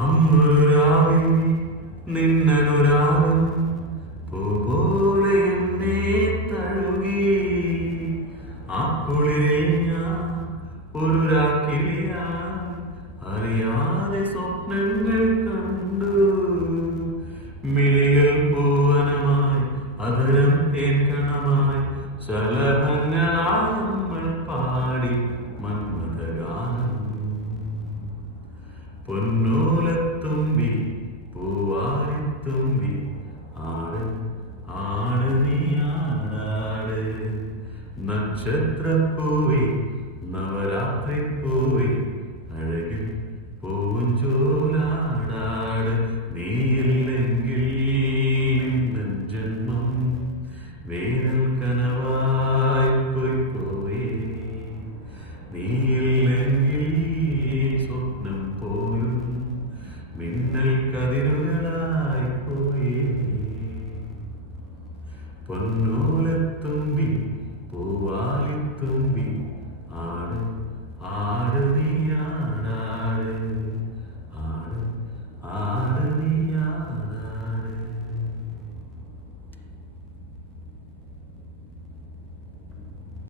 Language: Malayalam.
അന്നൊരാവിൽ നിന്നൊരാവൻ പോലെ എന്നെ തഴുകി. ആ കുളിരിൽ ഞാൻ ഒരു രാക്കിളിയായി അറിയാതെ സ്വപ്നങ്ങൾ കണ്ടു. മിഴികൾ പൂവനമായി അധരം തേൻകണമായി ശലഭങ്ങളാൽ നമ്മൾ പാടി മന്മഥഗാനം. പൊന്നോലത്തുമ്പി പൂവാരിത്തുമ്പി ആട് ആട് നീ ആടാട്. നക്ഷത്രപ്പൂവേ നവരാത്രിപ്പൂവേ അഴകിൽ പൂഞ്ചോലാടാട്. നീയില്ലെങ്കിൽ ജന്മം വേനൽ കനവായി പോയി. നീയില്ലെങ്കിൽ സ്വപ്നം പോലും മിന്നൽ കതിരുകളായി പോയി. പൊന്നോ